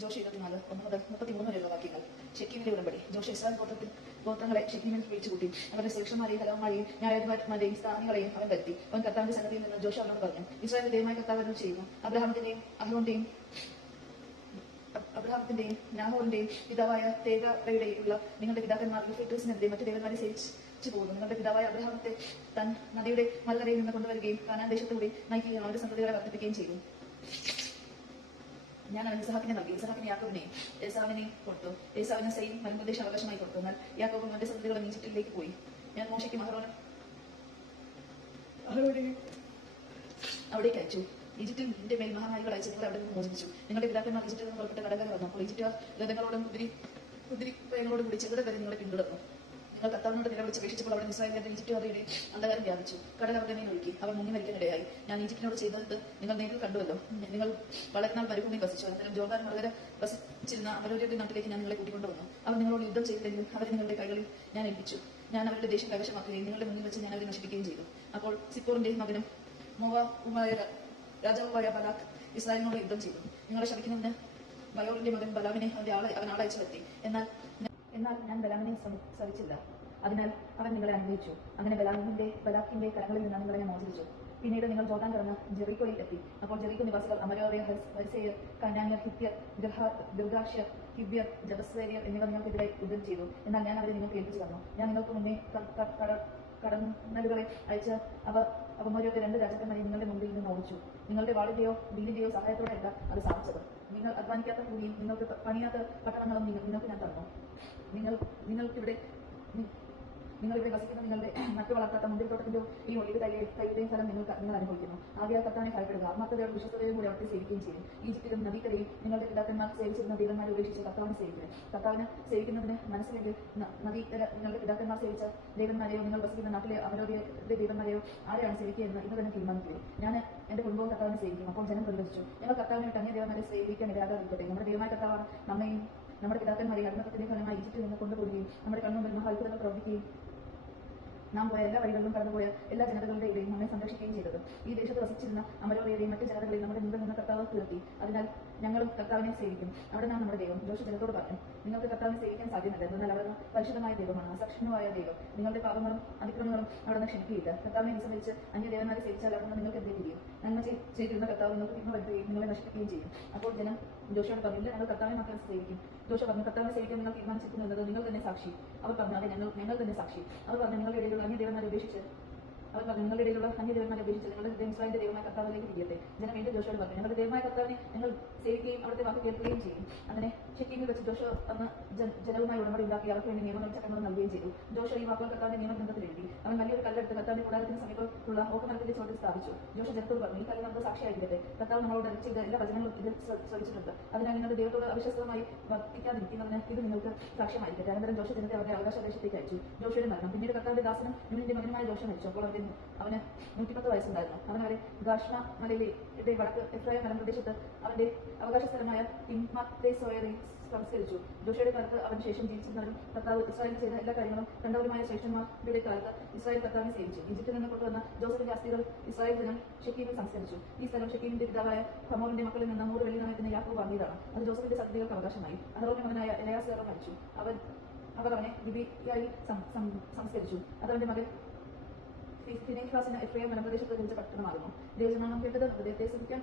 ജോഷി 24 1 മുതൽ 33 വരെയുള്ള വാക്യങ്ങൾ. ഷെക്കീമിന്റെ ഉടമ്പടി. ജോഷി ഇസ്രായേൽ ഗോത്രങ്ങളെ ഷെക്കീമിൽ വിളിച്ചുകൂട്ടി. അവരുടെ ശ്രേഷ്ഠന്മാരെയും തലവന്മാരെയും ന്യായാധിപന്മാരെയും സ്ഥാനികളെയും അവൻ വരുത്തി. അവൻ കർത്താവിന്റെ സന്നിധിയിൽ നിന്ന് ജോഷി അവനോട് പറഞ്ഞു, ഇസ്രായേലിന്റെ ദൈവമായ കർത്താവ് അരുളി ചെയ്യുന്നു, അബ്രഹാമിന്റെയും നാഹോറിന്റെയും പിതാവായ തേഗയുടെയുള്ള നിങ്ങളുടെ പിതാക്കന്മാർ യൂഫ്രട്ടീസിനെതിരെ മറ്റു ദേവന്മാരെ സേവിച്ചു പോകുന്നു. നിങ്ങളുടെ പിതാവായ അബ്രഹാമത്തെ താൻ നദിയുടെ മലകരയിൽ നിന്ന് കൊണ്ടുവരികയും കാനാൻ ദേശത്തുകൂടി നയിക്കുകയും അവരുടെ സന്തതികളെ വർദ്ധിപ്പിക്കുകയും ചെയ്തു. ഞാൻ അവൻ ഇസഹാക്കിനെ നൽകി. ഇസഹാക്കിനെ യാക്കോബിനെയും ഏസാവിനെയും കൊടുത്തു. ഏസാവിന് സെയിം മരുപ്രദേശം അവകാശമായി കൊടുത്തു. എന്നാൽ യാക്കോബും അവന്റെ സന്തതികളും ഈജിപ്തിലേക്ക് പോയി. ഞാൻ മോശയ്ക്കും അഹരോനെയും അവിടേക്ക് അയച്ചു. ഈജിപ്തിന്റെ മേൽ മഹാമാരികൾ അയച്ച് നിങ്ങൾ അവിടെ നിന്ന് മോചിപ്പിച്ചു. നിങ്ങളുടെ പിതാക്കന്മാർ ഈജിപ്തിൽ നിന്ന് പുറപ്പെട്ട കടകൾ വന്നു. അപ്പോൾ ഈജിപ്തുകാർ രഥങ്ങളോടും കുതിരിപ്പയങ്ങളോടും കൂടി ചെറുത വരെ നിങ്ങളെ പിന്തുടർന്നു. നിങ്ങൾ കർത്താവിനോട് നിലവിളിച്ച് അപേക്ഷിച്ചപ്പോൾ അവിടെ ഇസ്രായേലിന്റെ ഈജിപ്തുകാരുടെ അന്ധകാരം വ്യാപിച്ചു. കടൽ അവരുടെ മേൽ ഒഴുക്കി. അവർ മുങ്ങി മരിക്കാനിടയായി. ഞാൻ ഈജിപ്തിനോട് ചെയ്തത് നിങ്ങൾ നേരിൽ കണ്ടുവല്ലോ. നിങ്ങൾ വളരെ നാൾ മരുഭൂമിയിൽ വസിച്ചു. അനന്തരം ജോർദാൻ മറുകര വസിച്ചിരുന്ന അമലോര്യരുടെ നാട്ടിലേക്ക് ഞാൻ നിങ്ങളെ കൂട്ടിക്കൊണ്ടുവന്നു. അവർ നിങ്ങളോട് യുദ്ധം ചെയ്തില്ലെങ്കിലും അവരെ നിങ്ങളുടെ കൈകളിൽ ഞാൻ ഏൽപ്പിച്ചു. ഞാൻ അവരുടെ ദേശം കൈവശമാക്കുകയും നിങ്ങളുടെ മുന്നിൽ വെച്ച് ഞാൻ അവരെ നശിപ്പിക്കുകയും ചെയ്തു. അപ്പോൾ സിപ്പോറിന്റെ മകനും മോവാബുമായ രാജാവുമായ ബലാഖ് ഇസ്രായേലിനോട് യുദ്ധം ചെയ്തു. നിങ്ങളെ ശപിക്കുന്നതിന് ബയോറിന്റെ മകൻ ബലാമിനെ അവൻ ആളയച്ചു വരുത്തി. എന്നാൽ ഞാൻ ബലാമിനെ ശ്രമിച്ചില്ല. അതിനാൽ അവൻ നിങ്ങളെ അനുഗ്രഹിച്ചു. അങ്ങനെ ബലാക്കിന്റെ കരങ്ങളിൽ നിന്ന് നിങ്ങളെ ഞാൻ മോചിപ്പിച്ചു. പിന്നീട് നിങ്ങൾ ജോർദാൻ കടന്ന് ജെറിക്കോയിൽ എത്തി. അപ്പോൾ ജെറിക്കോ നിവാസികൾ അമരോയ, ഹരിസേയർ, കനാന്യർ, ഹിത്യർ, ഗിർഗാഷ്യർ, ഹിബ്യർ, ജബസ്വേര്യർ എന്നിവർ നിങ്ങൾക്കെതിരെ യുദ്ധം ചെയ്തു. എന്നാൽ ഞാൻ അവരെ നിങ്ങൾക്ക് ഏൽപ്പിച്ചു തന്നു. ഞാൻ നിങ്ങൾക്ക് മുന്നേ കടന്നലുകളെ അയച്ച് അവന്മാരുടെ 2 രാജാക്കന്മാരെ നിങ്ങളുടെ മുമ്പിൽ നിന്ന് ഓടിച്ചു. നിങ്ങളുടെ വാളിന്റെയോ ബീലിന്റെയോ സഹായത്തോടെയല്ല അത് സാധിച്ചത്. നിങ്ങൾ അധ്വാനിക്കാത്ത ഭൂമിയും നിങ്ങൾക്ക് പണിയാത്ത പട്ടണങ്ങളും നിങ്ങൾക്ക് ഞാൻ തന്നു. നിങ്ങളിവിടെ വസിക്കുന്ന നിങ്ങളുടെ നട്ടു വളർത്താത്ത മുന്തിരിത്തോട്ടത്തിന്റെയോ ഈ ഒളിവ് തൈയുടെയും ഫലം നിങ്ങൾ അനുഭവിക്കുന്നു. ആദ്യ കർത്താവിനെ ഭയപ്പെടുക, ആത്മാർത്ഥതയോടും വിശ്വസ്തയോടും കൂടി അവിടുത്തെ സേവിക്കുകയും ചെയ്യും. ഈജിപ്തിലും നദിക്കരയും നിങ്ങളുടെ പിതാക്കന്മാർ സേവിച്ചിരുന്ന ദൈവന്മാരെ ഉപേക്ഷിച്ച് കർത്താവിനെ സേവിക്കണം. കർത്താവിനെ സേവിക്കുന്നതിന് മനസ്സിലെങ്കിൽ നദിക്കര നിങ്ങളുടെ പിതാക്കന്മാർ സേവിച്ച ദൈവന്മാരെയോ നിങ്ങൾ വസിക്കുന്ന നാട്ടിലെ അവരുടെ ദൈവന്മാരെയോ ആരെയാണ് സേവിക്കുക എന്ന് ഇന്ന് തന്നെ തീരുമാനിക്കുക. ഞാൻ എന്റെ കുടുംബവും കർത്താവിനെ സേവിക്കും. അപ്പോൾ ജനം പ്രതികരിച്ചു, ഞങ്ങൾ കർത്താവിനെ വിട്ട് അന്യ ദൈവന്മാരെ സേവിക്കാൻ ഇടയാകാതിരിക്കട്ടെ. നമ്മുടെ ദൈവമായ കർത്താവാണ് നമ്മയും നമ്മുടെ പിതാക്കന്മാരെ അടിമത്തത്തിന്റെ ഫലമായി ഈജിപ്തിൽ നിന്ന് കൊണ്ടുപോവുകയും നമ്മുടെ കണ്ണുമുമ്പിൽ മഹാത്ഭുതങ്ങൾ പ്രവർത്തിക്കുകയും നാം പോയ എല്ലാ വഴികളിലും കടന്നുപോയ എല്ലാ ജനതകളുടെ ഇടയിൽ നമ്മെ സംരക്ഷിക്കുകയും ചെയ്തത്. ഈ ദേശത്ത് വസിച്ചിരുന്ന അമരോയരെയും മറ്റു ജനതകളെയും നമ്മുടെ മുമ്പിൽ നിന്ന് കർത്താവ് തീർത്തി. അതിനാൽ ഞങ്ങളും കർത്താവിനെ സേവിക്കും. അവിടെ നാം നമ്മുടെ ദൈവം. ജോഷി ജനത്തോട് പറഞ്ഞു, നിങ്ങൾക്ക് കർത്താവിനെ സേവിക്കാൻ സാധ്യമല്ല. എന്നാൽ അവിടെ പരിശുദ്ധമായ ദൈവമാണ്, അസഹിഷ്ണുവായ ദൈവം. നിങ്ങളുടെ പാപങ്ങളും അതിക്രമങ്ങളും അവിടെ നിന്ന് ക്ഷമിക്കുകയില്ല. കർത്താവിനെ വിസമ്മതിച്ച് അന്യദേവന്മാരെ സേവിച്ചാൽ അവിടെ നിന്ന് നിങ്ങൾക്ക് എന്തെങ്കിലും ചെയ്യും. നന്മ ചെയ്തിരുന്ന കർത്താവ് നിങ്ങൾക്ക് തിന്മ വരുത്തുകയും നിങ്ങളെ നശിപ്പിക്കുകയും ചെയ്യും. അപ്പോൾ ജനം ജോഷിയോട് പറഞ്ഞില്ല, ഞങ്ങൾ കർത്താവിനെ മാത്രം സേവിക്കും. ജോഷ പറഞ്ഞു, കർത്താവിനെ സേവിക്കാൻ നിങ്ങൾ തീരുമാനിച്ചിരിക്കുന്നു എന്നത് നിങ്ങൾ തന്നെ സാക്ഷി. അവർ പറഞ്ഞു, അതെ, ഞങ്ങൾ തന്നെ സാക്ഷി. അവർ പറഞ്ഞു, നിങ്ങളുടെ ഇടയിലുള്ള അന്യദേവന്മാരെ ഉപേക്ഷിച്ച് നിങ്ങളുടെ നിങ്ങളുടെ ഇസ്രായേലിന്റെ ദൈവമായ കർത്താവിലേക്ക് തിരിയട്ടെ. ജനം വീണ്ടും ജോഷയോട് പറഞ്ഞു, ഞങ്ങളുടെ ദൈവമായ കർത്താവിനെ ഞങ്ങൾ സേവിക്കുകയും അവിടുത്തെ വാക്ക് കേൾക്കുകയും ചെയ്യും. അങ്ങനെ ഷെക്കീമിൽ വെച്ച് ജോഷ അന്ന് ജനവുമായി ഉടമ്പടി ഉണ്ടാക്കി അവർക്ക് വേണ്ടി നിയമങ്ങളും ചട്ടങ്ങളും നൽകുകയും ചെയ്തു. ജോഷ ഈ വാക്കുകൾ കർത്താവിന്റെ നിയമഗ്രന്ഥത്തിൽ എഴുതി. അവൻ വലിയൊരു കല്ലെടുത്ത് കർത്താവിന്റെ കൂടാരത്തിന് സമീപമുള്ള ഓക്കമരത്തിന്റെ ചോട്ടിൽ സ്ഥാപിച്ചു. ജോഷ ജനത്തോട് പറഞ്ഞു, ഈ കല്ല് നമുക്ക് സാക്ഷിയായിരിക്കട്ടെ. കർത്താവ് നമ്മളോട് ചെയ്ത എല്ലാ വചനങ്ങളും ഇതിൽ ശ്രമിച്ചിട്ടുണ്ട്. അതിനാൽ നിങ്ങളുടെ ദൈവത്തോട് അവിശ്വസ്തമായി വർത്തിക്കാതിരിക്കുന്നതിന് ഇത് നിങ്ങൾക്ക് സാക്ഷ്യമായിരിക്കട്ടെ. അനന്തരം ജോഷ ജനത്തെ അവരുടെ അവകാശദേശത്തേക്ക് അയച്ചു. ജോഷയുടെ മരണം. പിന്നീട് കർത്താവിന്റെ ദാസനും നുനിന്റെ മകനുമായ ജോഷ മരിച്ചു. അപ്പോൾ അവന് 110 വയസ്സുണ്ടായിരുന്നു. അവൻ അവരെ ഗാഷ്മ മലയിലെ വടക്ക് എഫ്രായിം മലമ്പ്രദേശത്ത് അവന്റെ അവകാശ സ്ഥലമായ തിമ്മാത്തേസോയറിൽ സംസ്കരിച്ചു. ജോഷയുടെ കാലത്ത് അവന് ശേഷം ജീവിച്ചിരുന്നവരും കർത്താവ് ഇസ്രായേലിൽ ചെയ്ത എല്ലാ കാര്യങ്ങളും കണ്ടവരുമായ ശ്രേഷ്ഠന്മാരുടെ കാലത്ത് ഇസ്രായേൽ കർത്താവിനെ സേവിച്ചു. ഈജിപ്തിൽ നിന്ന് കൊണ്ടുവന്ന ജോസഫിന്റെ അസ്ഥികൾ ഇസ്രായേൽ ജനം ഷെക്കീമിൽ സംസ്കരിച്ചു. ഈ സ്ഥലം ഷെക്കീമിന്റെ പിതാവായ ഹമോറിന്റെ മക്കളിൽ നിന്ന് 100 വെള്ളി നാണയത്തിന് യാക്കോബ് വാങ്ങിയതാണ്. അത് ജോസഫിന്റെ സന്തതികൾക്ക് അവകാശമായി. അഹരോന്റെ മകനായ എലയാസേർ മരിച്ചു. അവർ അവനെ ഗിബിയായി സംസ്കരിച്ചു. അത് അവന്റെ മകൻ ഫിനെഹാസിന് എഫ്രൈം മലമ്പ്രദേശത്ത് ജനിച്ച പട്ടണമാകുന്നു. ദൈവജനാമം കേട്ടത് ഹൃദയത്തെ സ്തുതിക്കാൻ